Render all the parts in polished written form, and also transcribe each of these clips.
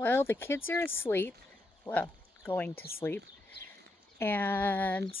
Well, the kids are asleep. Well, going to sleep. And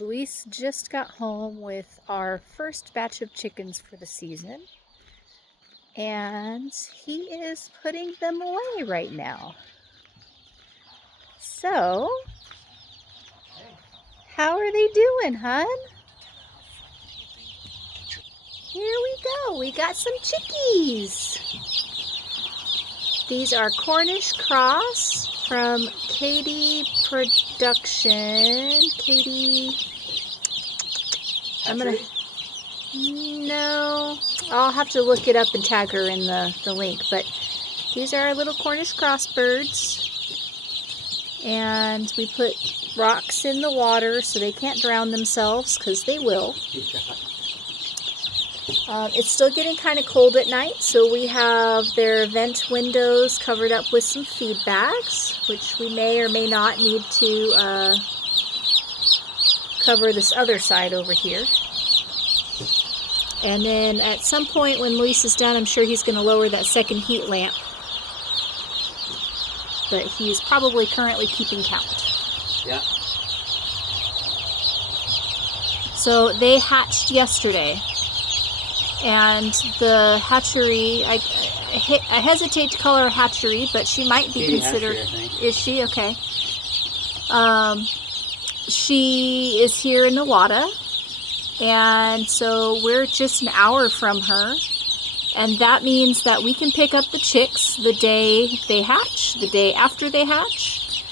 Luis just got home with our first batch of chickens for the season. And he is putting them away right now. So, how are they doing, hon? Here we go. We got some chickies. These are Cornish Cross from Katy Production. Katy, no, I'll have to look it up and tag her in the link. But these are our little Cornish Cross birds. And we put rocks in the water so they can't drown themselves, because they will. It's still getting kind of cold at night, so we have their vent windows covered up with some feed bags, which we may or may not need to cover this other side over here. And then at some point when Luis is done, I'm sure he's going to lower that second heat lamp. But he's probably currently keeping count. Yeah. So they hatched yesterday. And the hatchery, I hesitate to call her a hatchery, but she might be considered. Hatchery, I think. Is she? Okay. She is here in Nawada, and so we're just an hour from her. And that means that we can pick up the chicks the day they hatch, the day after they hatch.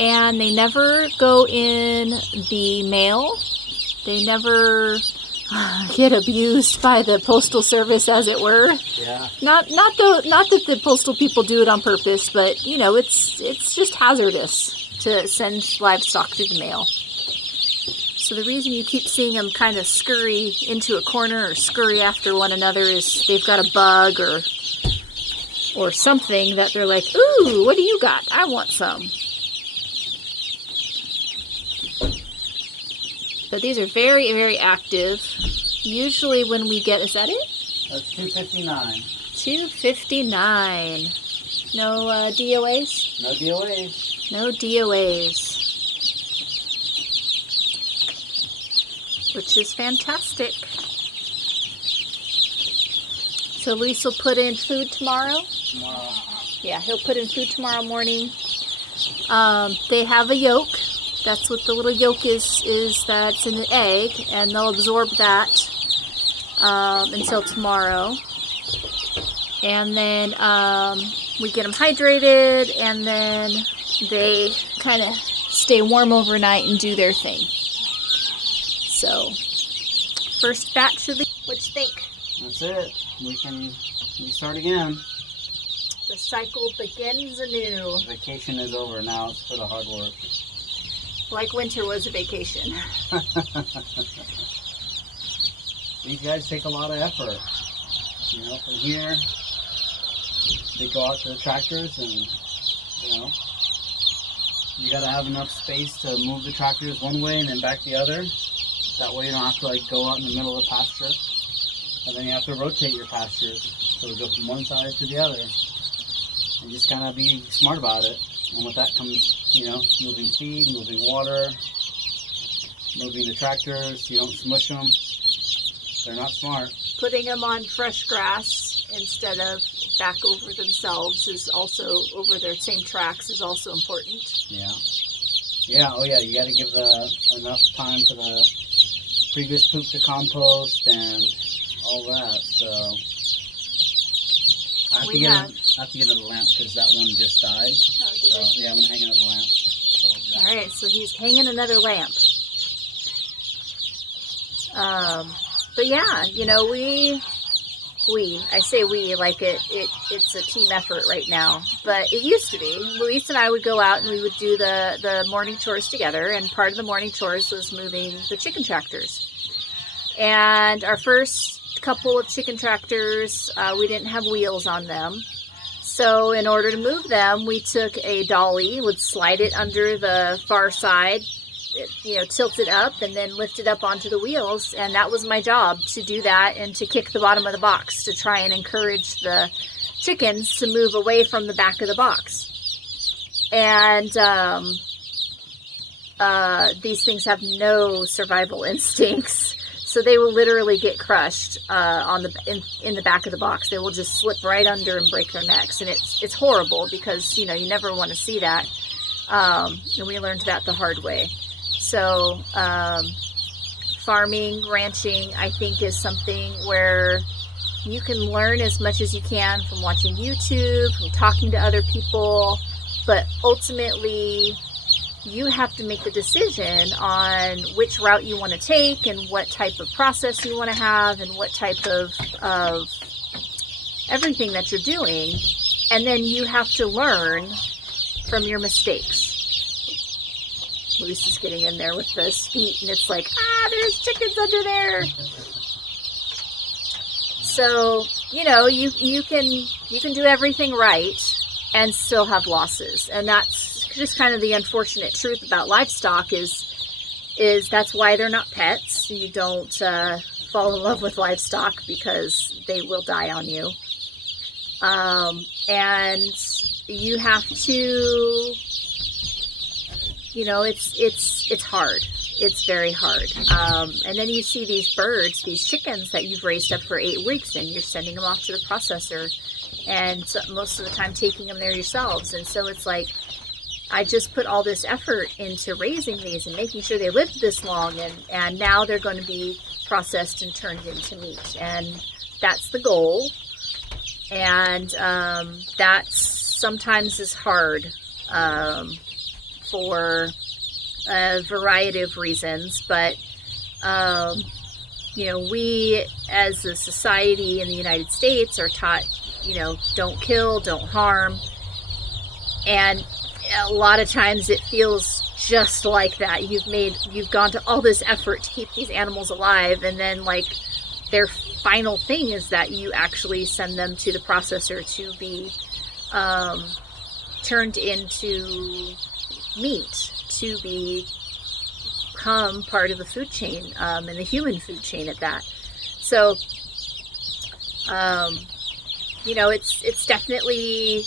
And they never go in the mail. They never get abused by the postal service, as it were. Yeah. Not that the postal people do it on purpose, but you know, it's just hazardous to send livestock through the mail. So the reason you keep seeing them kind of scurry into a corner or scurry after one another is they've got a bug or something that they're like, ooh, what do you got? I want some. But these are very, very active. Usually when we get, is that it? That's 259. 259. No DOAs? No DOAs. No DOAs. Which is fantastic. So Luis will put in food tomorrow? Tomorrow. Yeah, he'll put in food tomorrow morning. They have a yolk. That's what the little yolk is that's in the egg, and they'll absorb that until tomorrow. And then we get them hydrated, and then they kind of stay warm overnight and do their thing. So, first batch of the... What you think? That's it. We start again. The cycle begins anew. Vacation is over. Now it's for the hard work. Like winter was a vacation. These guys take a lot of effort. You know, from here, they go out to the tractors and, you know, you got to have enough space to move the tractors one way and then back the other. That way you don't have to like go out in the middle of the pasture. And then you have to rotate your pastures. So we go from one side to the other. And just kind of be smart about it. And with that comes, you know, moving feed, moving water, moving the tractors so you don't smush them. They're not smart. Putting them on fresh grass instead of back over themselves is also, over their same tracks, is also important. Yeah. Yeah, oh yeah, you got to give enough time for the previous poop to compost and all that, so... I have to get another lamp because that one just died. Oh, did it? Yeah, I'm going to hang another lamp. Alright, so he's hanging another lamp. But yeah, you know, I say we, like it's a team effort right now. But it used to be. Luis and I would go out and we would do the morning chores together. And part of the morning chores was moving the chicken tractors. And our first couple of chicken tractors, we didn't have wheels on them. So in order to move them, we took a dolly, would slide it under the far side, you know, tilt it up and then lift it up onto the wheels. And that was my job, to do that and to kick the bottom of the box to try and encourage the chickens to move away from the back of the box. And these things have no survival instincts. So they will literally get crushed in the back of the box. They will just slip right under and break their necks. And it's horrible because, you never want to see that. And we learned that the hard way. So farming, ranching, I think is something where you can learn as much as you can from watching YouTube, from talking to other people. But ultimately, you have to make the decision on which route you want to take and what type of process you want to have and what type of everything that you're doing. And then you have to learn from your mistakes. Luis is getting in there with his feet, and it's like, there's chickens under there. So, you can do everything right and still have losses. And that's just kind of the unfortunate truth about livestock is that's why they're not pets. You don't fall in love with livestock because they will die on you. And you have to, it's hard. It's very hard. And then you see these birds, these chickens that you've raised up for 8 weeks, and you're sending them off to the processor, and most of the time taking them there yourselves. And so it's like, I just put all this effort into raising these and making sure they lived this long, and now they're going to be processed and turned into meat. And that's the goal. And that sometimes is hard for a variety of reasons. But, we as a society in the United States are taught, don't kill, don't harm. And a lot of times it feels just like that. You've gone to all this effort to keep these animals alive, and then their final thing is that you actually send them to the processor to be turned into meat, to become part of the food chain, and the human food chain at that. So, it's definitely,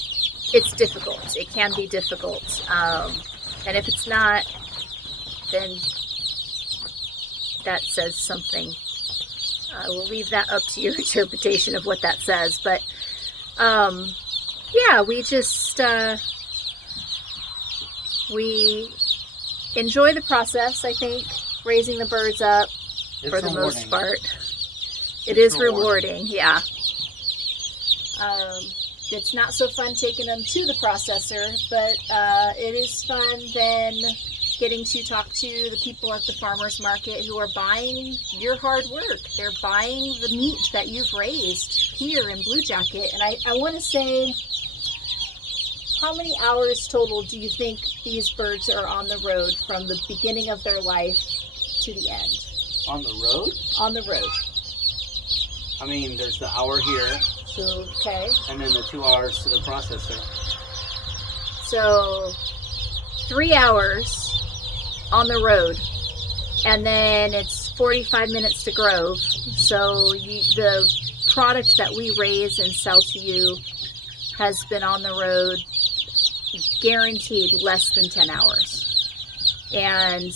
it's difficult. It can be difficult. And if it's not, then that says something. I will leave that up to your interpretation of what that says. But, we just, we enjoy the process, I think, raising the birds up for the most part. It is rewarding, yeah. It's not so fun taking them to the processor, but it is fun then getting to talk to the people at the farmer's market who are buying your hard work. They're buying the meat that you've raised here in Blue Jacket. And I want to say, how many hours total do you think these birds are on the road from the beginning of their life to the end? On the road? On the road. I mean, there's the hour here. So, okay. And then the 2 hours to the processor. So, 3 hours on the road. And then it's 45 minutes to Grove. So, the product that we raise and sell to you has been on the road guaranteed less than 10 hours. And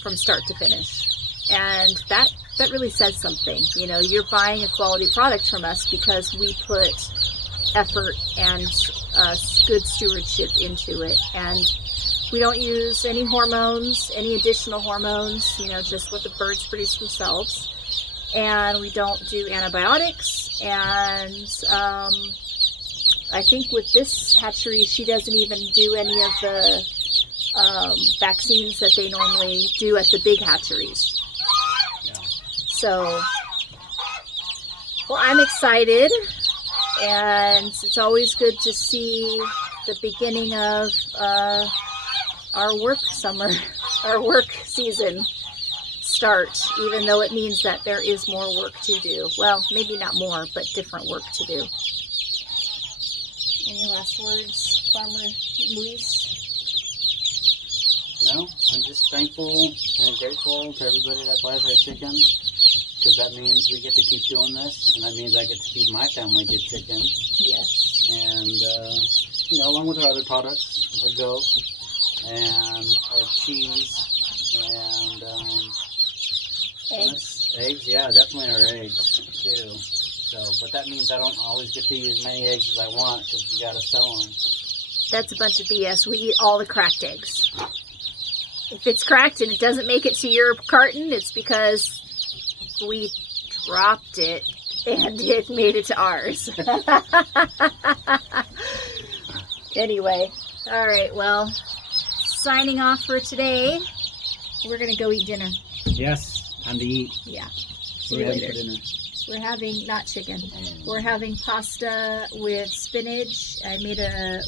from start to finish. And that really says something. You're buying a quality product from us because we put effort and good stewardship into it. And we don't use any hormones, any additional hormones, just what the birds produce themselves. And we don't do antibiotics. And I think with this hatchery, she doesn't even do any of the vaccines that they normally do at the big hatcheries. So, well, I'm excited, and it's always good to see the beginning of our work season start, even though it means that there is more work to do. Well, maybe not more, but different work to do. Any last words, Farmer Luis? No, I'm just thankful and grateful to everybody that buys our chicken. Because that means we get to keep doing this, and that means I get to feed my family good chicken. Yes. And you know, along with our other products, our goat and our cheese and eggs. Yeah, definitely our eggs too. So, but that means I don't always get to use as many eggs as I want because we gotta sell them. That's a bunch of BS. We eat all the cracked eggs. If it's cracked and it doesn't make it to your carton, it's because we dropped it and it made it to ours. Anyway, all right, well, signing off for today. We're going to go eat dinner. Yes, time to eat. Yeah. See See you you later. for dinner. We're having, not chicken, we're having pasta with spinach. I made a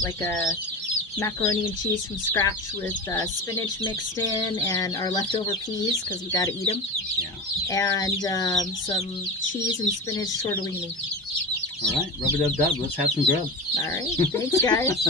macaroni and cheese from scratch with spinach mixed in and our leftover peas because we got to eat them. Yeah. And some cheese and spinach tortellini. All right, rub-a-dub-dub. Let's have some grub. All right, thanks guys.